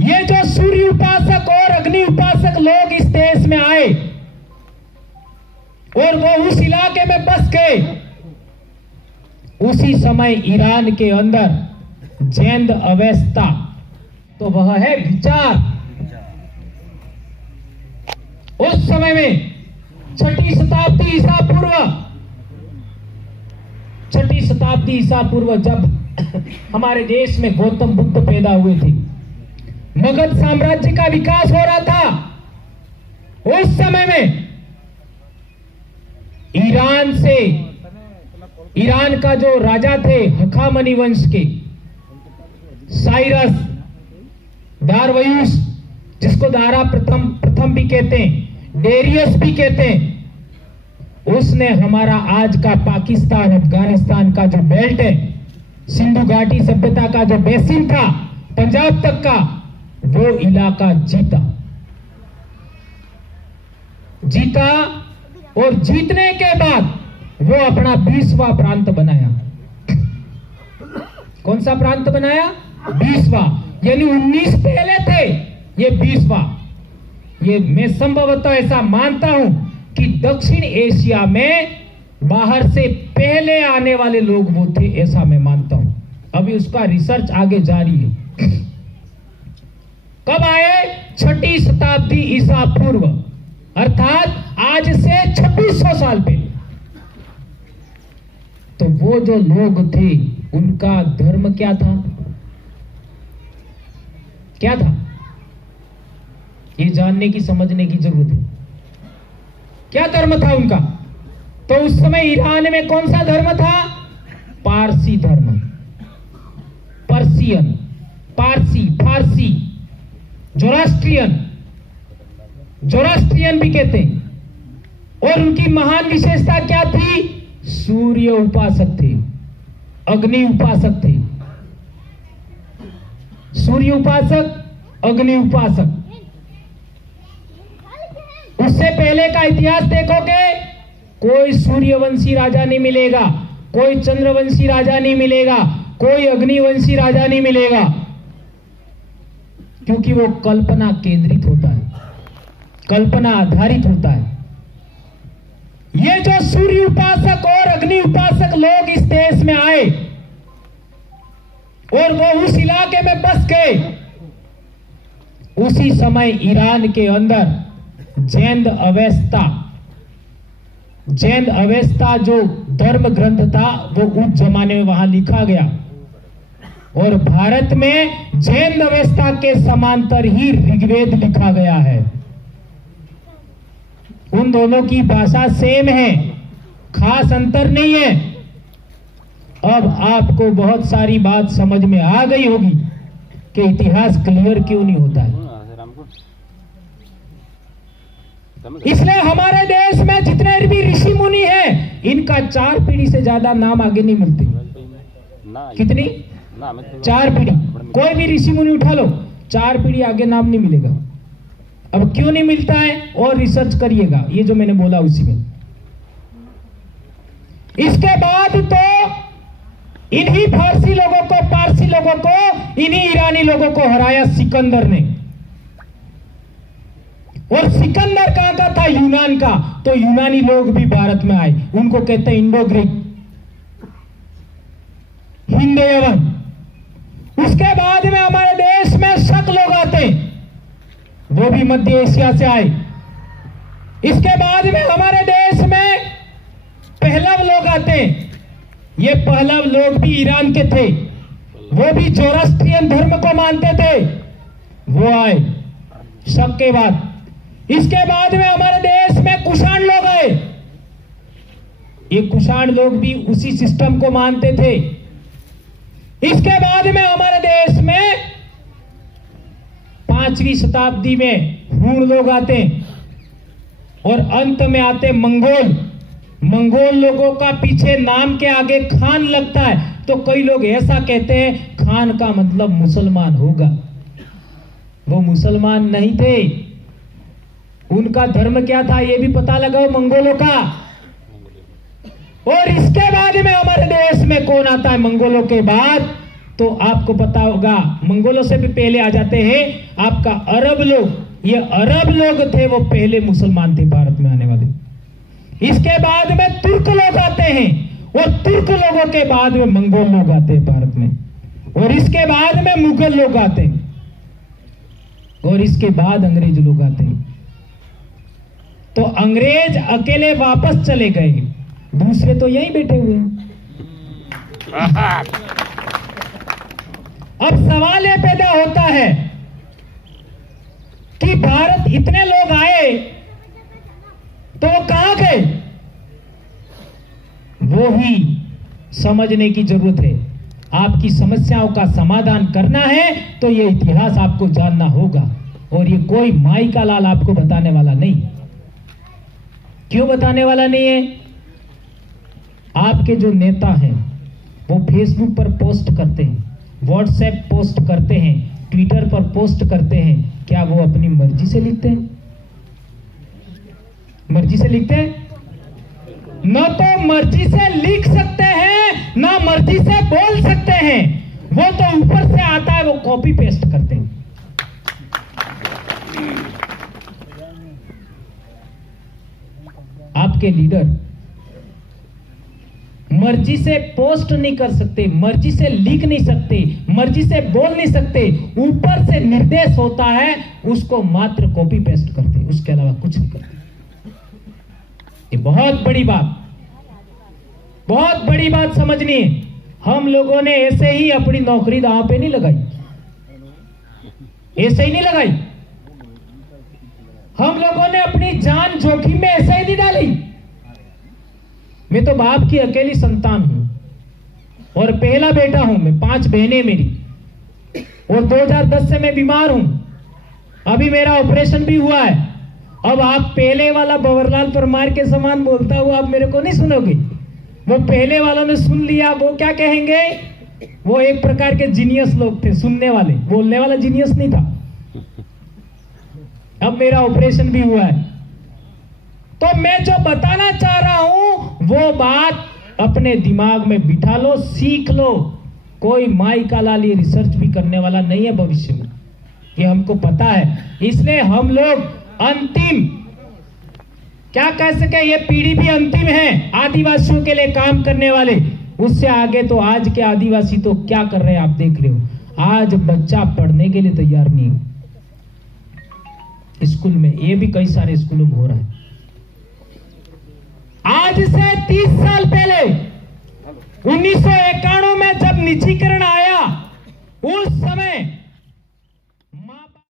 ये जो सूर्य उपासक और अग्नि उपासक लोग इस देश में आए और वो उस इलाके में बस गए, उसी समय ईरान के अंदर जैन अवस्था, तो वह है विचार। उस समय में 6ठी शताब्दी ईसा पूर्व जब हमारे देश में गौतम बुद्ध पैदा हुए थे, मगध साम्राज्य का विकास हो रहा था, उस समय में ईरान का जो राजा थे हखामनी वंश के, साइरस दारवयुस, जिसको दारा प्रथम भी कहते हैं, डेरियस भी कहते हैं, उसने हमारा आज का पाकिस्तान अफगानिस्तान का जो बेल्ट है, सिंधु घाटी सभ्यता का जो बेसिन था पंजाब तक का, वो इलाका जीता और जीतने के बाद वो अपना 20वां प्रांत बनाया। कौन सा प्रांत बनाया? 20वां, यानी 19 पहले थे, ये 20वां। ये मैं संभवतः ऐसा मानता हूं कि दक्षिण एशिया में बाहर से पहले आने वाले लोग वो थे, ऐसा मैं मानता हूं। अभी उसका रिसर्च आगे जारी है। कब आए? 6ठी शताब्दी ईसा पूर्व, अर्थात आज से 2600 साल पहले। तो वो जो लोग थे उनका धर्म क्या था? क्या था? ये जानने की समझने की जरूरत है। क्या धर्म था उनका? तो उस समय ईरान में कौन सा धर्म था? पारसी धर्म, पर्सियन, पारसी, फारसी, जोरास्ट्रियन भी कहते हैं। और उनकी महान विशेषता क्या थी? सूर्य उपासक थे, अग्नि उपासक थे। सूर्य उपासक, अग्नि उपासक। उससे पहले का इतिहास देखोगे, कोई सूर्यवंशी राजा नहीं मिलेगा, कोई चंद्रवंशी राजा नहीं मिलेगा, कोई अग्निवंशी राजा नहीं मिलेगा, क्योंकि वो कल्पना केंद्रित होता है, कल्पना आधारित होता है। ये जो सूर्य उपासक और अग्नि उपासक लोग इस देश में आए और वो उस इलाके में बस गए, उसी समय ईरान के अंदर जैन अवेस्ता जो धर्म ग्रंथ था वो उस जमाने में वहां लिखा गया, और भारत में जैन अवेस्ता के समांतर ही ऋग्वेद लिखा गया है। उन दोनों की भाषा सेम है, खास अंतर नहीं है। अब आपको बहुत सारी बात समझ में आ गई होगी कि इतिहास क्लियर क्यों नहीं होता है। इसलिए हमारे देश में जितने भी ऋषि मुनि हैं, इनका 4 पीढ़ी से ज्यादा नाम आगे नहीं मिलते। कितनी? 4 पीढ़ी। कोई भी ऋषि मुनि उठा लो, 4 पीढ़ी आगे नाम नहीं मिलेगा। अब क्यों नहीं मिलता है? और रिसर्च करिएगा, ये जो मैंने बोला उसी में। इसके बाद तो इन्हीं फारसी लोगों को, पारसी लोगों को, इन्हीं ईरानी लोगों को हराया सिकंदर ने। और सिकंदर कहां का था? यूनान का। तो यूनानी लोग भी भारत में आए, उनको कहते हैं इंडो ग्रीक, हिंदू यवन। उसके बाद में हमारे देश में शक लोग आते हैं, वो भी मध्य एशिया से आए। इसके बाद में हमारे देश में पहलव लोग आते हैं। ये पहलव लोग भी ईरान के थे, वो भी जोरास्ट्रियन धर्म को मानते थे, वो आए शक के बाद। इसके बाद में हमारे देश में कुषाण लोग आए। ये कुषाण लोग भी उसी सिस्टम को मानते थे। इसके बाद में हमारे देश में 5वीं शताब्दी में हूण लोग आते हैं, और अंत में आते मंगोल। मंगोल लोगों का पीछे नाम के आगे खान लगता है, तो कई लोग ऐसा कहते हैं खान का मतलब मुसलमान होगा। वो मुसलमान नहीं थे। उनका धर्म क्या था ये भी पता लगाओ मंगोलों का। और इसके बाद में हमारे देश में कौन आता है मंगोलों के बाद? तो आपको पता होगा मंगोलों से भी पहले आ जाते हैं आपका अरब लोग। ये अरब लोग थे, वो पहले मुसलमान थे भारत में आने वाले। इसके बाद में तुर्क लोग आते हैं, और तुर्क लोगों के बाद में मंगोल लोग आते हैं भारत में, और इसके बाद में मुगल लोग आते हैं, और इसके बाद अंग्रेज लोग आते हैं। तो अंग्रेज अकेले वापस चले गए, दूसरे तो यहीं बैठे हुए हैं। अब सवाल यह पैदा होता है कि भारत इतने लोग आए तो वो कहां गए? वो ही समझने की जरूरत है। आपकी समस्याओं का समाधान करना है तो ये इतिहास आपको जानना होगा, और ये कोई माई का लाल आपको बताने वाला नहीं। क्यों बताने वाला नहीं है? आपके जो नेता हैं वो फेसबुक पर पोस्ट करते हैं, व्हाट्सएप पोस्ट करते हैं, ट्विटर पर पोस्ट करते हैं, क्या वो अपनी मर्जी से लिखते हैं? मर्जी से लिखते हैं? न तो मर्जी से लिख सकते हैं, ना मर्जी से बोल सकते हैं। वो तो ऊपर से आता है, वो कॉपी पेस्ट करते हैं। आपके लीडर मर्जी से पोस्ट नहीं कर सकते, मर्जी से लिख नहीं सकते, मर्जी से बोल नहीं सकते। ऊपर से निर्देश होता है, उसको मात्र कॉपी पेस्ट करते, उसके अलावा कुछ नहीं करते। ये बहुत बड़ी बात समझनी है। हम लोगों ने ऐसे ही अपनी नौकरी दांव पे नहीं लगाई, ऐसे ही नहीं लगाई। हम लोगों ने अपनी जान जोखिम में ऐसे ही नहीं डाली। मैं तो बाप की अकेली संतान हूं और पहला बेटा हूं मैं, 5 बहनें मेरी, और 2010 से मैं बीमार हूं। अभी मेरा ऑपरेशन भी हुआ है। अब आप पहले वाला बवरलाल परमार के समान बोलता हुआ आप मेरे को नहीं सुनोगे। वो पहले वालों ने सुन लिया, वो क्या कहेंगे? वो एक प्रकार के जीनियस लोग थे, सुनने वाले, बोलने वाला जीनियस नहीं था। अब मेरा ऑपरेशन भी हुआ है, तो मैं जो बताना चाह रहा हूं वो बात अपने दिमाग में बिठा लो, सीख लो। कोई माई का लाल ये रिसर्च भी करने वाला नहीं है भविष्य में, ये हमको पता है। इसलिए हम लोग अंतिम क्या कह सके, ये पीढ़ी भी अंतिम है आदिवासियों के लिए काम करने वाले। उससे आगे तो आज के आदिवासी तो क्या कर रहे हैं आप देख रहे हो। आज बच्चा पढ़ने के लिए तैयार नहीं हो स्कूल में, ये भी कई सारे स्कूलों में हो रहा है। आज से 30 साल पहले 1991 में जब निजीकरण आया, उस समय